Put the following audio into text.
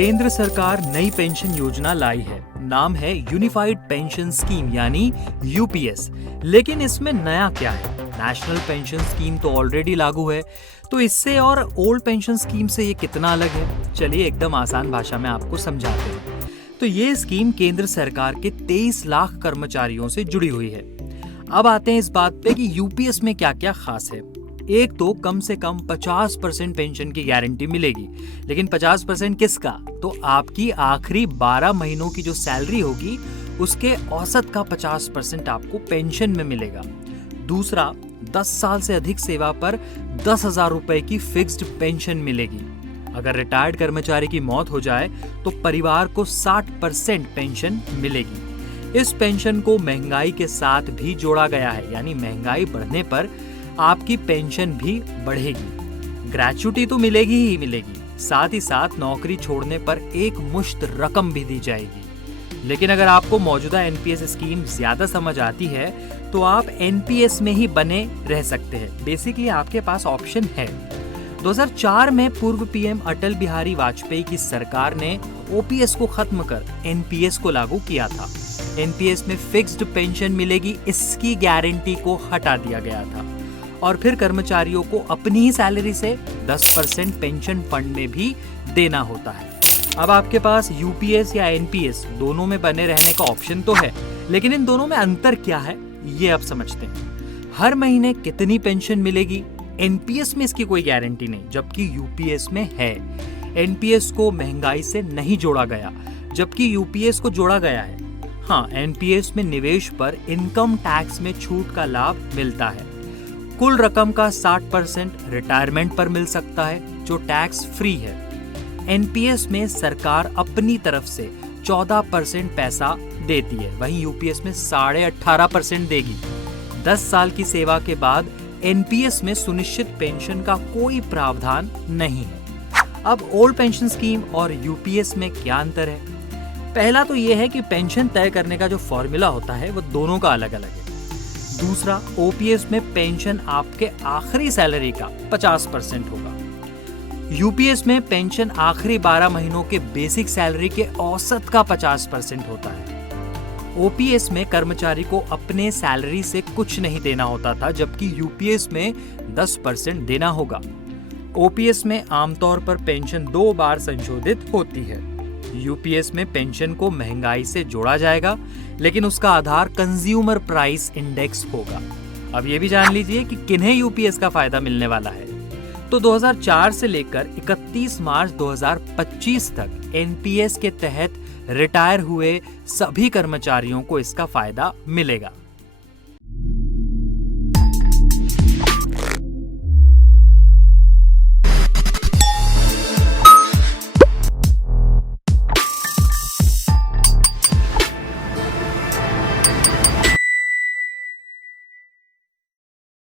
केंद्र सरकार नई पेंशन योजना लाई है। नाम है यूनिफाइड पेंशन स्कीम यानी यूपीएस। लेकिन इसमें नया क्या है? नेशनल पेंशन स्कीम तो ऑलरेडी लागू है, तो इससे और ओल्ड पेंशन स्कीम से ये कितना अलग है? चलिए एकदम आसान भाषा में आपको समझाते हैं। तो ये स्कीम केंद्र सरकार के 23 लाख कर्मचारियों से जुड़ी हुई है। अब आते हैं इस बात पे कि यूपीएस में क्या क्या खास है। एक तो कम से कम 50% पेंशन की गारंटी मिलेगी। लेकिन 50% किसका? तो आपकी आखिरी 12 महीनों की जो सैलरी होगी उसके औसत का 50% आपको पेंशन में मिलेगा। दूसरा, 10 साल से अधिक सेवा पर 10,000 रुपए की फिक्स्ड पेंशन मिलेगी। अगर रिटायर्ड कर्मचारी की मौत हो जाए तो परिवार को 60% पेंशन मिलेगी। इस पेंशन को महंगाई के साथ भी जोड़ा गया है, यानी महंगाई बढ़ने पर आपकी पेंशन भी बढ़ेगी। ग्रेच्युटी तो मिलेगी ही मिलेगी, साथ ही साथ नौकरी छोड़ने पर एक मुश्त रकम भी दी जाएगी। लेकिन अगर आपको मौजूदा एनपीएस स्कीम ज्यादा समझ आती है तो आप एनपीएस में ही बने रह सकते हैं। बेसिकली आपके पास ऑप्शन है। 2004 में पूर्व पीएम अटल बिहारी वाजपेयी की सरकार ने ओपीएस को खत्म कर एनपीएस को लागू किया था। एनपीएस में फिक्स्ड पेंशन मिलेगी, इसकी गारंटी को हटा दिया गया था और फिर कर्मचारियों को अपनी ही सैलरी से 10% पेंशन फंड में भी देना होता है। अब आपके पास यूपीएस या एनपीएस दोनों में बने रहने का ऑप्शन तो है, लेकिन इन दोनों में अंतर क्या है ये अब समझते हैं। हर महीने कितनी पेंशन मिलेगी? एनपीएस में इसकी कोई गारंटी नहीं, जबकि यूपीएस में है। एनपीएस को महंगाई से नहीं जोड़ा गया, जबकि यूपीएस को जोड़ा गया है। हाँ, एनपीएस में निवेश पर इनकम टैक्स में छूट का लाभ मिलता है। कुल रकम का 60% रिटायरमेंट पर मिल सकता है, जो टैक्स फ्री है। एनपीएस में सरकार अपनी तरफ से 14% पैसा देती है, वहीं यूपीएस में 18.5% देगी। 10 साल की सेवा के बाद एनपीएस में सुनिश्चित पेंशन का कोई प्रावधान नहीं है। अब ओल्ड पेंशन स्कीम और यूपीएस में क्या अंतर है? पहला तो यह है कि पेंशन तय करने का जो फॉर्मूला होता है वो दोनों का अलग अलग है। दूसरा, ओपीएस में पेंशन आपके आखिरी सैलरी का 50% होगा। यूपीएस में पेंशन आखिरी 12 महीनों के बेसिक सैलरी के औसत का 50% होता है। ओपीएस में कर्मचारी को अपने सैलरी से कुछ नहीं देना होता था, जबकि यूपीएस में 10% देना होगा। ओपीएस में आमतौर पर पेंशन 2 बार संशोधित होती है। यूपीएस में पेंशन को महंगाई से जोड़ा जाएगा, लेकिन उसका आधार कंज्यूमर प्राइस इंडेक्स होगा। अब ये भी जान लीजिए कि किन्हें यूपीएस का फायदा मिलने वाला है। तो 2004 से लेकर 31 मार्च 2025 तक एनपीएस के तहत रिटायर हुए सभी कर्मचारियों को इसका फायदा मिलेगा।